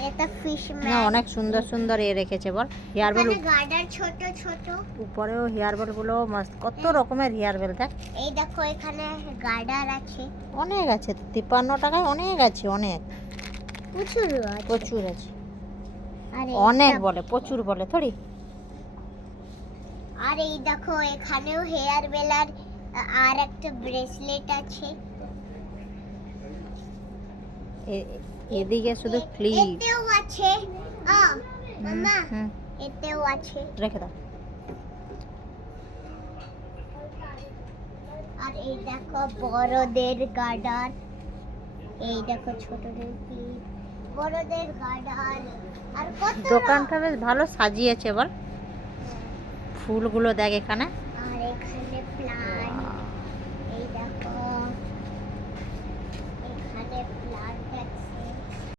আর এটা ফিশ না ম্যান। অনেক সুন্দর সুন্দর এ রেখেছে বল হেয়ার বেল। এখানে গার্ডার ছোট ছোট। উপরেও হেয়ার বেল গুলো মস্ত, কত রকমের হেয়ার বেল দেখ। এই দেখো এখানে গার্ডার আছে। অনেক আছে, 53 টাকায় অনেক আছে, অনেক প্রচুর আছে। প্রচুর আছে। আর অনেক এইটা- বলে, প্রচুর বলে থোড়ি। আর এই দেখো এখানেও হেয়ার বেলার আর একটা ব্রেসলেট আছে। এদিকে শুধু ক্লিপ। এতেও আছে। মামা এতেও আছে। রেখে দাও। আর এই দেখো বড়দের গার্ডার। এই দেখো ছোটদের ক্লিপ, বড়দের গার্ডার। আর কত দোকানটা বেশ ভালো সাজিয়েছে বল, ফুলগুলো দেখ এখানে।